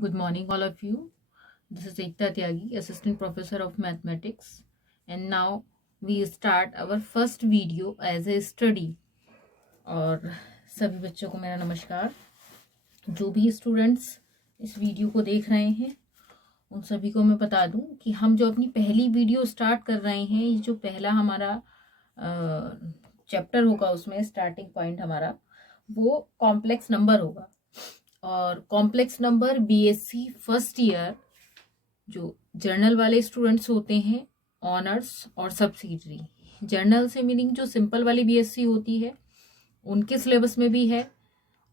Good morning, all of you. This is Ekta Tyagi, Assistant Professor of Mathematics, and now we start our first video as a study. और सभी बच्चों को मेरा नमस्कार। जो भी स्टूडेंट्स इस वीडियो को देख रहे हैं उन सभी को मैं बता दूं कि हम जो अपनी पहली वीडियो स्टार्ट कर रहे हैं, ये जो पहला हमारा चैप्टर होगा, उसमें स्टार्टिंग पॉइंट हमारा वो कॉम्प्लेक्स नंबर होगा। और complex number BSc first year जो जर्नल वाले स्टूडेंट्स होते हैं, ऑनर्स और सब्सिडरी, जर्नल से मीनिंग जो सिंपल वाली बीएससी होती है उनके सिलेबस में भी है,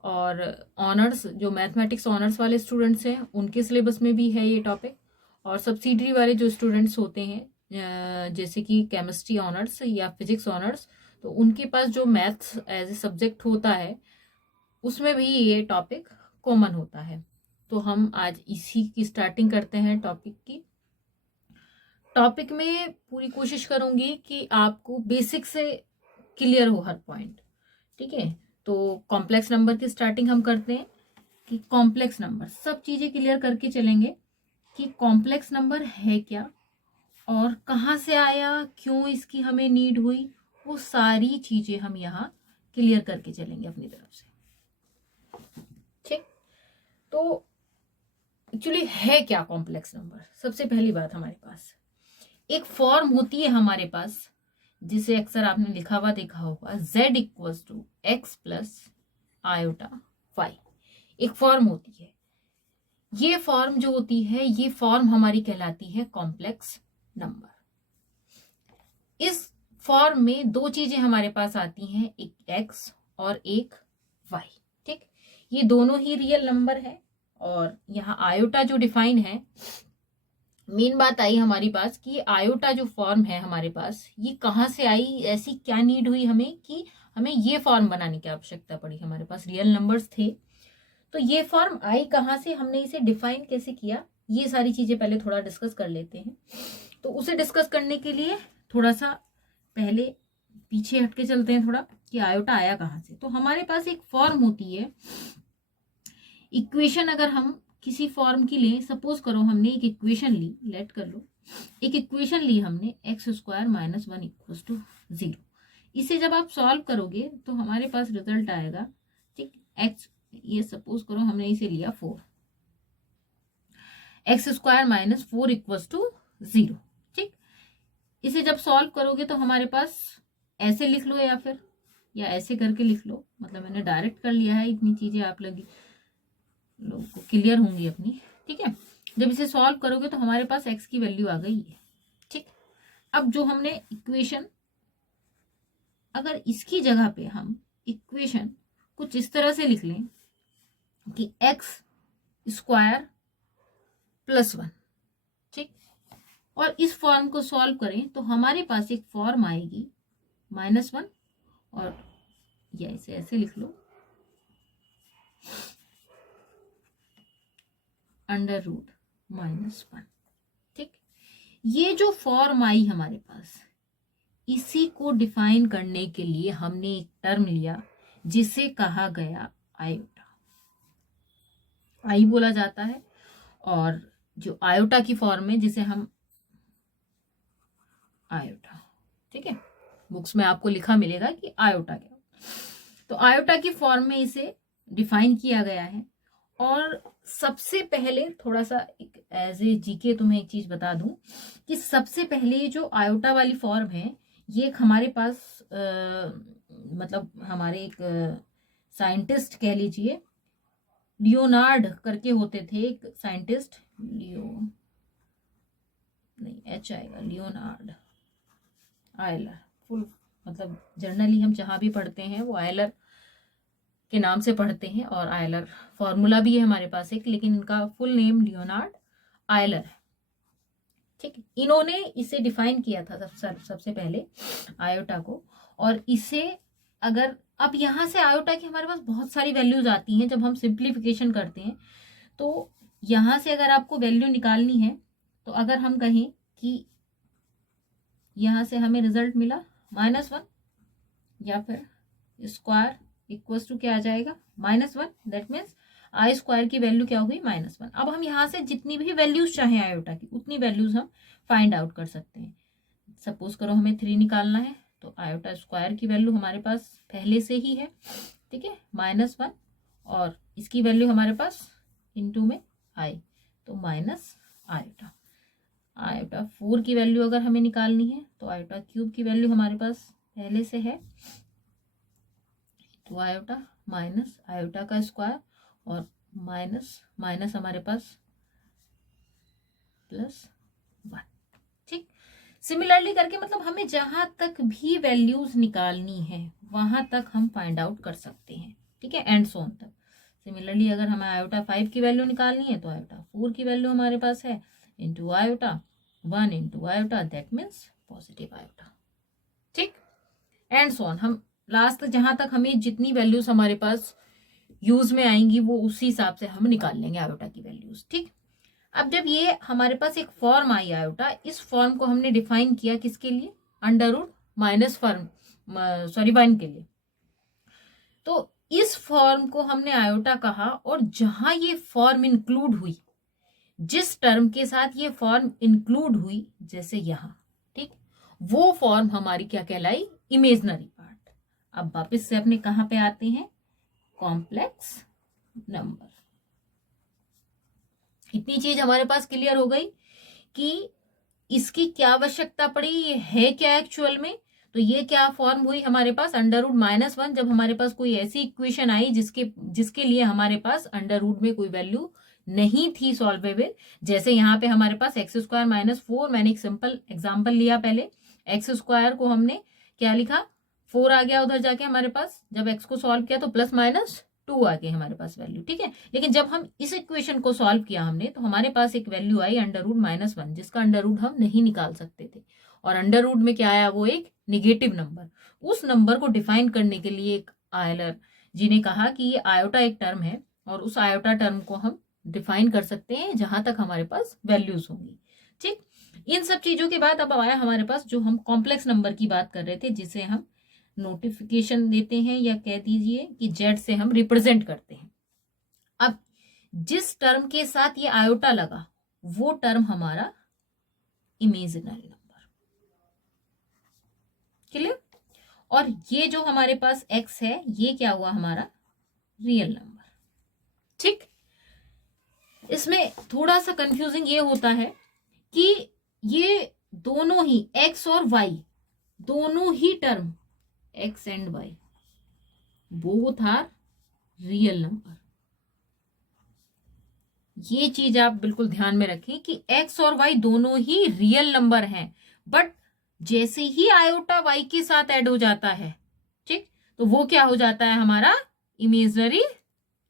और ऑनर्स जो मैथमेटिक्स ऑनर्स वाले स्टूडेंट्स हैं उनके सिलेबस में भी है ये टॉपिक। और सब्सिडरी वाले जो स्टूडेंट्स होते हैं जैसे कि केमिस्ट्री ऑनर्स या फिजिक्स ऑनर्स, तो उनके पास जो मैथ्स एज ए सब्जेक्ट होता है उसमें भी ये टॉपिक कॉमन होता है। तो हम आज इसी की स्टार्टिंग करते हैं टॉपिक की। टॉपिक में पूरी कोशिश करूंगी कि आपको बेसिक से क्लियर हो हर पॉइंट, ठीक है। तो कॉम्प्लेक्स नंबर की स्टार्टिंग हम करते हैं कि कॉम्प्लेक्स नंबर सब चीज़ें क्लियर करके चलेंगे कि कॉम्प्लेक्स नंबर है क्या और कहाँ से आया, क्यों इसकी हमें नीड हुई, वो सारी चीज़ें हम यहाँ क्लियर करके चलेंगे अपनी तरफ से, ठीक। तो एक्चुअली है क्या कॉम्प्लेक्स नंबर? सबसे पहली बात, हमारे पास एक फॉर्म होती है हमारे पास, जिसे अक्सर आपने लिखा हुआ देखा होगा, z equals to x plus iota y. एक फॉर्म होती है, ये फॉर्म जो होती है ये फॉर्म हमारी कहलाती है कॉम्प्लेक्स नंबर। इस फॉर्म में दो चीजें हमारे पास आती हैं, एक x और एक y, ठीक। ये दोनों ही रियल नंबर है। और यहाँ आयोटा जो डिफाइन है, मेन बात आई हमारी पास कि आयोटा जो फॉर्म है हमारे पास ये कहाँ से आई, ऐसी क्या नीड हुई हमें कि हमें ये फॉर्म बनाने की आवश्यकता पड़ी। हमारे पास रियल नंबर्स थे, तो ये फॉर्म आई कहाँ से, हमने इसे डिफाइन कैसे किया, ये सारी चीजें पहले थोड़ा डिस्कस कर लेते हैं। तो उसे डिस्कस करने के लिए थोड़ा सा पहले पीछे हटके चलते हैं थोड़ा, कि आयोटा आया कहाँ से। तो हमारे पास एक फॉर्म होती है, इक्वेशन अगर हम किसी फॉर्म की लें, सपोज करो हमने एक इक्वेशन ली, लेट कर लो, एक इक्वेशन ली हमने x square minus one equal to 0। इसे जब आप सॉल्व करोगे तो हमारे पास रिजल्ट आएगा, ठीक। एक्स, ये सपोज करो हमने इसे लिया 4, x square minus 4 equal to 0, ठीक। इसे जब सॉल्व करोगे तो हमारे पास ऐसे लिख लो या ऐसे करके लिख लो, मतलब मैंने डायरेक्ट कर लिया है, इतनी चीजें आप लोगों को क्लियर होंगी अपनी, ठीक है। जब इसे सॉल्व करोगे तो हमारे पास x की वैल्यू आ गई है, ठीक। अब जो हमने इक्वेशन, अगर इसकी जगह पे हम इक्वेशन कुछ इस तरह से लिख लें कि एक्स स्क्वायर प्लस 1, ठीक, और इस फॉर्म को सॉल्व करें तो हमारे पास एक फॉर्म आएगी -1, और या इसे ऐसे लिख लो अंडर रूट -1, ठीक। ये जो फॉर्म आई हमारे पास, इसी को डिफाइन करने के लिए हमने एक टर्म लिया जिसे कहा गया आयोटा, आई बोला जाता है। और जो आयोटा की फॉर्म है जिसे हम आयोटा, ठीक है, बुक्स में आपको लिखा मिलेगा कि आयोटा क्या। तो आयोटा की फॉर्म में इसे डिफाइन किया गया है। और सबसे पहले थोड़ा सा एक एज ए जीके तुम्हें एक चीज बता दूं कि सबसे पहले जो आयोटा वाली फॉर्म है, ये एक हमारे पास मतलब हमारे एक साइंटिस्ट कह लीजिए, लियोनार्ड करके होते थे, एक साइंटिस्ट, एच आएगा, लियोनार्ड आयलर, फुल मतलब जर्नली हम जहां भी पढ़ते हैं वो आयलर के नाम से पढ़ते हैं, और आयलर फॉर्मूला भी है हमारे पास एक, लेकिन इनका फुल नेम लियोनार्ड आयलर है, ठीक। इन्होंने इसे डिफाइन किया था सबसे पहले आयोटा को। और इसे अगर अब यहां से आयोटा की हमारे पास बहुत सारी वैल्यूज आती हैं, जब हम सिंप्लीफिकेशन करते हैं तो यहां से अगर आपको वैल्यू निकालनी है, तो अगर हम कहें कि यहां से हमें रिजल्ट मिला -1, या फिर स्क्वायर इक्वल्स टू क्या आ जाएगा -1, दैट मीन्स आई स्क्वायर की वैल्यू क्या हुई -1। अब हम यहाँ से जितनी भी वैल्यूज चाहें आयोटा की उतनी वैल्यूज हम फाइंड आउट कर सकते हैं। सपोज करो हमें 3 निकालना है, तो आयोटा स्क्वायर की वैल्यू हमारे पास पहले से ही है, ठीक है, -1, और इसकी वैल्यू हमारे पास इनटू में आई, तो माइनस आयोटा। आयोटा 4 की वैल्यू अगर हमें निकालनी है तो आयोटा क्यूब की वैल्यू हमारे पास पहले से है, तो आयोटा माइनस आयोटा का स्क्वायर और माइनस माइनस हमारे पास +1। ठीक, सिमिलरली करके मतलब हमें जहां तक भी वैल्यूज निकालनी है वहां तक हम फाइंड आउट कर सकते हैं, ठीक है, एंड सो ऑन तक। सिमिलरली अगर हमें आयोटा 5 की वैल्यू निकालनी है तो आयोटा 4 की वैल्यू हमारे पास है into iota 1 into iota, that means positive iota. ठीक, एंड सो ऑन, हम लास्ट तक जहां तक हमें जितनी वैल्यूज हमारे पास यूज में आएंगी वो उसी हिसाब से हम निकाल लेंगे आयोटा की वैल्यूज। ठीक, अब जब ये हमारे पास एक फॉर्म आई आयोटा, इस फॉर्म को हमने डिफाइन किया किसके लिए, under root minus form sorry 1 के लिए, तो इस फॉर्म को हमने आयोटा कहा। और जहां ये फॉर्म इंक्लूड हुई, जिस टर्म के साथ ये फॉर्म इंक्लूड हुई, जैसे यहां, ठीक, वो फॉर्म हमारी क्या कहलाई, इमेजनरी पार्ट। अब वापस से अपने कहां पे आते हैं, कॉम्प्लेक्स नंबर। इतनी चीज हमारे पास क्लियर हो गई कि इसकी क्या आवश्यकता पड़ी, ये है क्या एक्चुअल में। तो ये क्या फॉर्म हुई हमारे पास, अंडर रूट -1। जब हमारे पास कोई ऐसी इक्वेशन आई जिसके लिए हमारे पास अंडर रूट में कोई वैल्यू नहीं थी सॉल्वेबल, जैसे यहाँ पे हमारे पास x² - 4, मैंने एक सिंपल एग्जांपल लिया पहले, x² को हमने क्या लिखा, 4 आ गया उधर जाके हमारे पास, जब x को सॉल्व किया तो +-2 आ गई हमारे पास वैल्यू, ठीक है। लेकिन जब हम इस इक्वेशन को सॉल्व किया हमने, तो हमारे पास एक वैल्यू आई अंडर रूट -1, जिसका अंडर रूट हम नहीं निकाल सकते थे, और अंडर रूट में क्या आया, वो एक निगेटिव नंबर। उस नंबर को डिफाइन करने के लिए एक आयलर जी ने कहा कि ये आयोटा एक टर्म है, और उस आयोटा टर्म को हम डिफाइन कर सकते हैं जहां तक हमारे पास वैल्यूज होंगी। ठीक, इन सब चीजों के बाद अब आया हमारे पास जो हम कॉम्प्लेक्स नंबर की बात कर रहे थे, जिसे हम नोटिफिकेशन देते हैं, या कह दीजिए कि जेड से हम रिप्रेजेंट करते हैं। अब जिस टर्म के साथ ये आयोटा लगा वो टर्म हमारा इमेजिनरी नंबर, क्लियर। और ये जो हमारे पास x है, ये क्या हुआ, हमारा रियल नंबर। ठीक, इसमें थोड़ा सा कंफ्यूजिंग ये होता है कि ये दोनों ही x और y, दोनों ही term x and y both are real number. ये चीज आप बिल्कुल ध्यान में रखें कि x और y दोनों ही रियल नंबर हैं, बट जैसे ही आयोटा y के साथ ऐड हो जाता है, ठीक, तो वो क्या हो जाता है, हमारा इमेजिनरी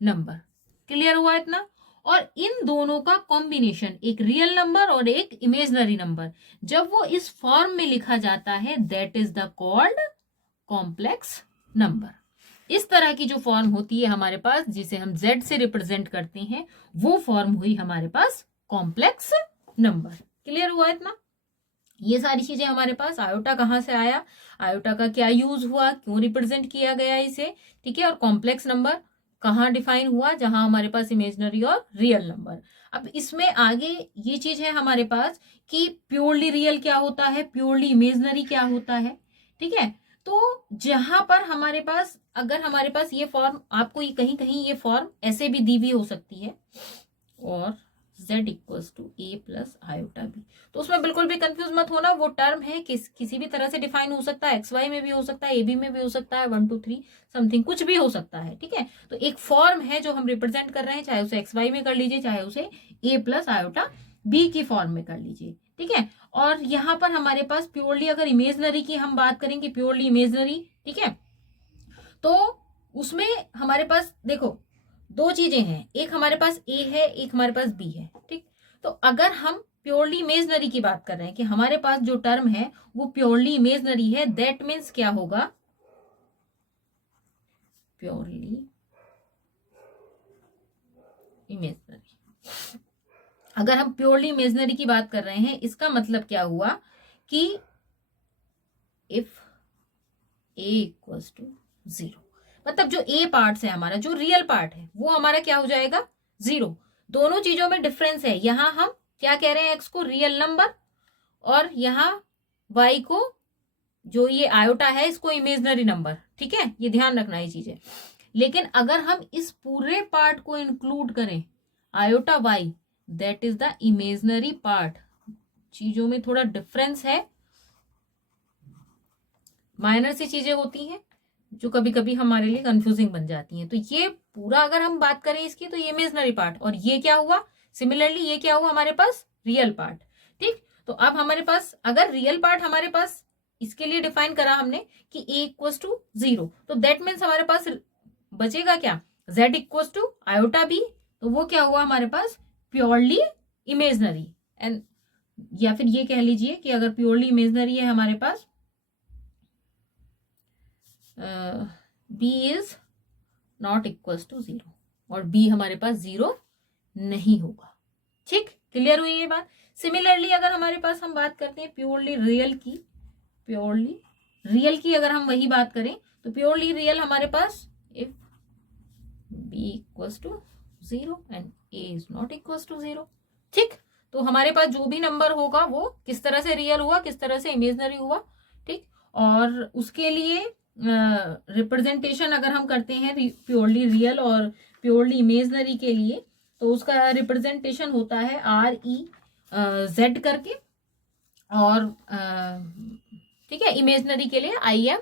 नंबर। क्लियर हुआ इतना। और इन दोनों का कॉम्बिनेशन, एक रियल नंबर और एक इमेजिनरी नंबर, जब वो इस फॉर्म में लिखा जाता है, that is the called complex number. इस तरह की जो फॉर्म होती है हमारे पास, जिसे हम z से रिप्रेजेंट करते हैं, वो फॉर्म हुई हमारे पास कॉम्प्लेक्स नंबर। क्लियर हुआ इतना। ये सारी चीजें हमारे पास, आयोटा कहाँ से आया, आयोटा का क्या यूज हुआ, क्यों रिप्रेजेंट किया गया इसे, ठीक है, और कॉम्प्लेक्स नंबर कहाँ डिफाइन हुआ, जहां हमारे पास इमेजिनरी और रियल नंबर। अब इसमें आगे ये चीज है हमारे पास कि प्योरली रियल क्या होता है, प्योरली इमेजिनरी क्या होता है, ठीक है। तो जहां पर हमारे पास, अगर हमारे पास ये फॉर्म, आपको ये कहीं कहीं ये फॉर्म ऐसे भी दी हुई हो सकती है, और z = a + आयोटा b, तो उसमें बिल्कुल भी कंफ्यूज मत होना, वो टर्म है किसी भी तरह से डिफाइन हो सकता है, XY में भी हो सकता है, AB में भी हो सकता है, 1 2 3 समथिंग कुछ भी हो सकता है, ठीक है। तो एक फॉर्म है जो हम रिप्रेजेंट कर रहे हैं, चाहे उसे XY में कर लीजिए, चाहे उसे a + आयोटा b की फॉर्म में कर लीजिए, ठीक है। और यहाँ पर हमारे पास प्योरली, अगर इमेजनरी की हम बात करेंगे, प्योरली इमेजनरी, ठीक है, तो उसमें हमारे पास देखो दो चीजें हैं, एक हमारे पास a है, एक हमारे पास b है, ठीक। तो अगर हम प्योरली इमेजनरी की बात कर रहे हैं कि हमारे पास जो टर्म है वो प्योरली इमेजनरी है, दैट मीन्स क्या होगा, प्योरली इमेजनरी। अगर हम प्योरली इमेजनरी की बात कर रहे हैं, इसका मतलब क्या हुआ कि इफ a = 0, मतलब जो ए पार्ट है हमारा, जो रियल पार्ट है वो हमारा क्या हो जाएगा, 0। दोनों चीजों में डिफरेंस है, यहाँ हम क्या कह रहे हैं, एक्स को रियल नंबर, और यहाँ वाई को, जो ये आयोटा है, इसको इमेजनरी नंबर। ठीक है, ये ध्यान रखना ये चीजें। लेकिन अगर हम इस पूरे पार्ट को इंक्लूड करें, iota y, that is the imaginary part. चीजों में थोड़ा डिफरेंस है, माइनर सी चीजें होती हैं जो कभी कभी हमारे लिए कंफ्यूजिंग बन जाती हैं। तो ये पूरा अगर हम बात करें इसकी, तो ये इमेजनरी पार्ट, और ये क्या हुआ, सिमिलरली ये क्या हुआ हमारे पास, रियल पार्ट। ठीक, तो अब हमारे पास अगर रियल पार्ट हमारे पास, इसके लिए डिफाइन करा हमने कि a इक्वल्स टू 0, तो दैट मीन्स हमारे पास बचेगा क्या, z equals to iota b। तो वो क्या हुआ हमारे पास, प्योरली इमेजनरी। एंड या फिर ये कह लीजिए कि अगर प्योरली इमेजनरी है हमारे पास, b is not equals to 0, और b हमारे पास 0 नहीं होगा। ठीक, क्लियर हुई ये बात। सिमिलरली अगर हमारे पास हम बात करते हैं प्योरली रियल की, प्योरली रियल की अगर हम वही बात करें, तो प्योरली रियल हमारे पास, if b equals to 0 and a is not equals to 0। ठीक, तो हमारे पास जो भी नंबर होगा वो किस तरह से रियल हुआ, किस तरह से इमेजनरी हुआ। ठीक, और उसके लिए रिप्रेजेंटेशन अगर हम करते हैं प्योरली रियल और प्योरली इमेजनरी के लिए, तो उसका रिप्रेजेंटेशन होता है RE करके, और ठीक है, इमेजनरी के लिए IM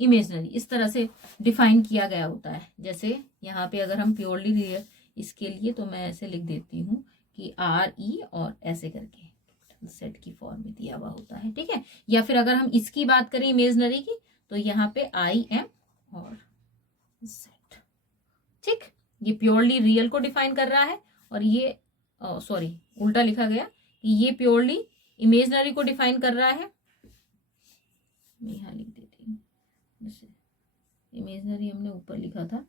इमेजनरी, इस तरह से डिफाइन किया गया होता है। जैसे यहाँ पे अगर हम प्योरली रियल इसके लिए, तो मैं ऐसे लिख देती हूँ कि RE और ऐसे करके सेट की फॉर्म में दिया हुआ होता है। ठीक है, या फिर अगर हम इसकी बात करें इमेजनरी की, तो यहाँ पे IM और Z। ठीक, ये प्योरली रियल को डिफाइन कर रहा है, और ये सॉरी उल्टा लिखा गया कि ये प्योरली इमेजनरी को डिफाइन कर रहा है। मैं यहाँ लिख देती हूँ, जैसे इमेजनरी हमने ऊपर लिखा था,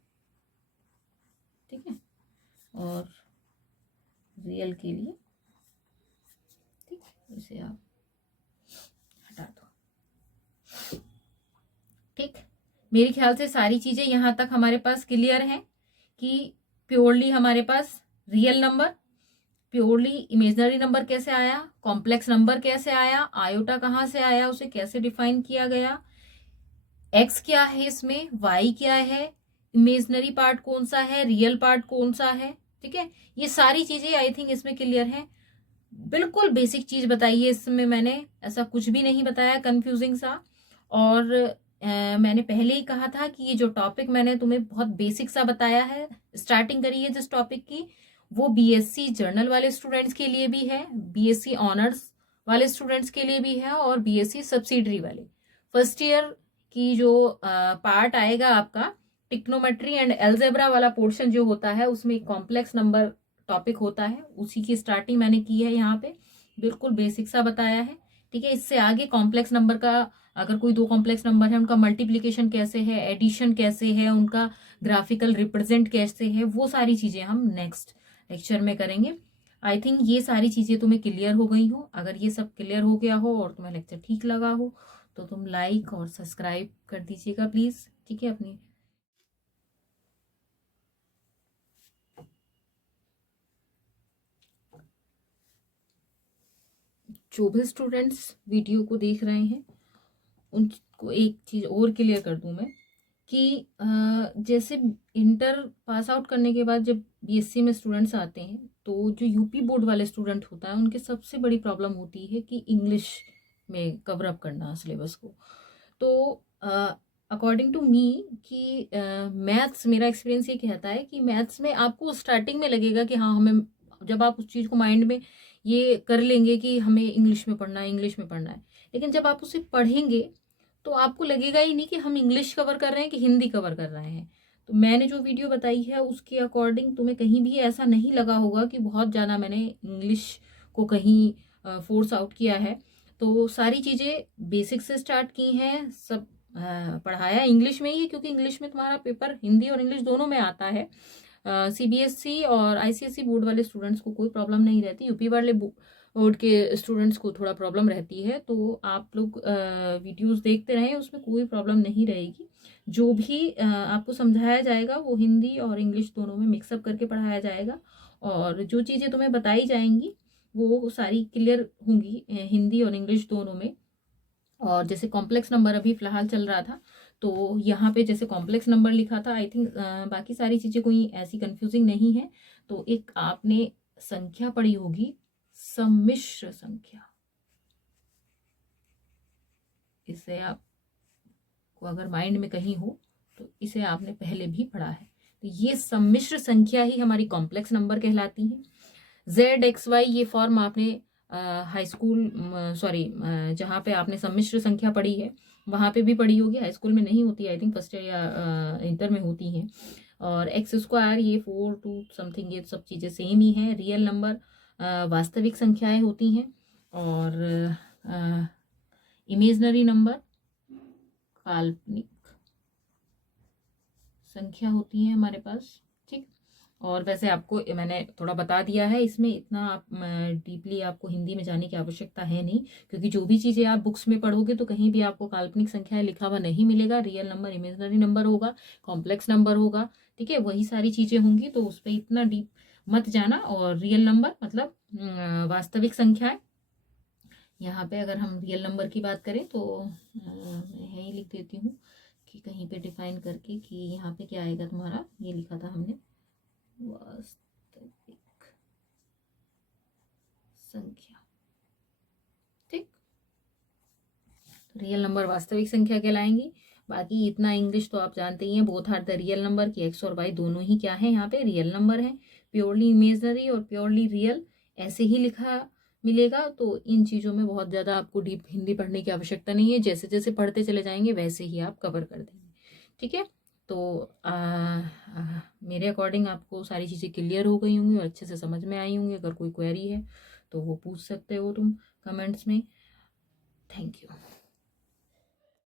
ठीक है, और रियल के लिए, ठीक, इसे आप हटा दो। ठीक, मेरे ख्याल से सारी चीजें यहाँ तक हमारे पास क्लियर हैं कि प्योरली हमारे पास real number, purely imaginary number कैसे आया, कॉम्प्लेक्स नंबर कैसे आया, आयोटा कहाँ से आया, उसे कैसे डिफाइन किया गया, एक्स क्या है इसमें, वाई क्या है, इमेजनरी पार्ट कौन सा है, रियल पार्ट कौन सा है। ठीक है, ये सारी चीजें आई थिंक इसमें क्लियर है। बिल्कुल बेसिक चीज बताई है इसमें, मैंने ऐसा कुछ भी नहीं बताया कंफ्यूजिंग सा। और मैंने पहले ही कहा था कि ये जो टॉपिक मैंने तुम्हें बहुत बेसिक सा बताया है, स्टार्टिंग करी है जिस टॉपिक की, वो BSc जर्नल वाले स्टूडेंट्स के लिए भी है, BSc ऑनर्स वाले स्टूडेंट्स के लिए भी है, और BSc सब्सिडरी वाले फर्स्ट ईयर की जो पार्ट आएगा आपका, टिक्नोमेट्री एंड एल्जेब्रा वाला पोर्शन जो होता है, उसमें कॉम्प्लेक्स नंबर टॉपिक होता है, उसी की स्टार्टिंग मैंने की है यहाँ पे, बिल्कुल बेसिक सा बताया है। ठीक है, इससे आगे कॉम्प्लेक्स नंबर का, अगर कोई दो कॉम्प्लेक्स नंबर है, उनका मल्टीप्लिकेशन कैसे है, एडिशन कैसे है, उनका ग्राफिकल रिप्रेजेंट कैसे है, वो सारी चीजें हम नेक्स्ट लेक्चर में करेंगे। आई थिंक ये सारी चीजें तुम्हें क्लियर हो गई हो। अगर ये सब क्लियर हो गया हो और तुम्हें लेक्चर ठीक लगा हो, तो तुम लाइक और सब्सक्राइब कर दीजिएगा प्लीज। ठीक है, अपनी जो भी स्टूडेंट्स वीडियो को देख रहे हैं उनको एक चीज और क्लियर कर दूं मैं कि जैसे इंटर पास आउट करने के बाद जब BSc में स्टूडेंट्स आते हैं, तो जो यूपी बोर्ड वाले स्टूडेंट होता है, उनके सबसे बड़ी प्रॉब्लम होती है कि इंग्लिश में कवर अप करना सिलेबस को। तो अकॉर्डिंग टू मी कि मैथ्स, मेरा एक्सपीरियंस ये कहता है कि मैथ्स में आपको स्टार्टिंग में लगेगा कि हाँ हमें, जब आप उस चीज़ को माइंड में ये कर लेंगे कि हमें इंग्लिश में पढ़ना है, इंग्लिश में पढ़ना है, लेकिन जब आप उसे पढ़ेंगे तो आपको लगेगा ही नहीं कि हम इंग्लिश कवर कर रहे हैं कि हिंदी कवर कर रहे हैं। तो मैंने जो वीडियो बताई है उसके अकॉर्डिंग तुम्हें कहीं भी ऐसा नहीं लगा होगा कि बहुत ज़्यादा मैंने इंग्लिश को कहीं फोर्स आउट किया है। तो सारी चीज़ें बेसिक से स्टार्ट की हैं, सब पढ़ाया इंग्लिश में ही है, क्योंकि इंग्लिश में तुम्हारा पेपर हिंदी और इंग्लिश दोनों में आता है। CBSC और ICSE बोर्ड वाले स्टूडेंट्स को कोई प्रॉब्लम नहीं रहती, यूपी वाले बोर्ड के स्टूडेंट्स को थोड़ा प्रॉब्लम रहती है। तो आप लोग वीडियोस देखते रहें, उसमें कोई प्रॉब्लम नहीं रहेगी। जो भी आपको समझाया जाएगा वो हिंदी और इंग्लिश दोनों में मिक्सअप करके पढ़ाया जाएगा, और जो चीज़ें तुम्हें बताई जाएंगी वो सारी क्लियर होंगी हिंदी और इंग्लिश दोनों में। और जैसे कॉम्प्लेक्स नंबर अभी फिलहाल चल रहा था, तो यहाँ पे जैसे कॉम्प्लेक्स नंबर लिखा था, आई थिंक बाकी सारी चीज़ें कोई ऐसी कंफ्यूजिंग नहीं है। तो एक आपने संख्या पढ़ी होगी, सम्मिश्र संख्या, इसे आपको अगर माइंड में कहीं हो तो इसे आपने पहले भी पढ़ा है। तो ये सम्मिश्र संख्या ही हमारी कॉम्प्लेक्स नंबर कहलाती है। ZXY ये फॉर्म आपने हाई स्कूल, सॉरी जहाँ पे आपने सम्मिश्र संख्या पढ़ी है वहाँ पे भी पढ़ी होगी, हाई स्कूल में नहीं होती, आई थिंक फर्स्ट ईयर या इंटर में होती हैं। और X² ये 4 2 समथिंग, ये सब चीज़ें सेम ही हैं। रियल नंबर वास्तविक संख्याएं होती हैं, और इमेजनरी नंबर काल्पनिक संख्या होती है हमारे पास। ठीक, और वैसे आपको मैंने थोड़ा बता दिया है, इसमें इतना आप डीपली आपको हिंदी में जाने की आवश्यकता है नहीं, क्योंकि जो भी चीज़ें आप बुक्स में पढ़ोगे तो कहीं भी आपको काल्पनिक संख्या लिखा हुआ नहीं मिलेगा। रियल नंबर, इमेजनरी नंबर होगा, कॉम्प्लेक्स नंबर होगा, ठीक है, वही सारी चीज़ें होंगी, तो उस पर इतना डीप मत जाना। और रियल नंबर मतलब वास्तविक संख्याएं। यहाँ पे अगर हम रियल नंबर की बात करें तो मैं यही लिख देती हूँ कि कहीं पे डिफाइन करके कि यहाँ पे क्या आएगा तुम्हारा, ये लिखा था हमने, वास्तविक संख्या। ठीक, रियल नंबर वास्तविक संख्या कहलाएंगी। बाकी इतना इंग्लिश तो आप जानते ही हैं, both are the real number, की एक्स और वाई दोनों ही क्या है, यहाँ पे रियल नंबर है। प्योरली इमेजनरी और प्योरली रियल ऐसे ही लिखा मिलेगा। तो इन चीज़ों में बहुत ज़्यादा आपको डीप हिंदी पढ़ने की आवश्यकता नहीं है, जैसे जैसे पढ़ते चले जाएंगे वैसे ही आप कवर कर देंगे। ठीक है, तो मेरे अकॉर्डिंग आपको सारी चीज़ें क्लियर हो गई होंगी और अच्छे से समझ में आई होंगी। अगर कोई क्वेरी है तो वो पूछ सकते हो तुम कमेंट्स में। Thank you.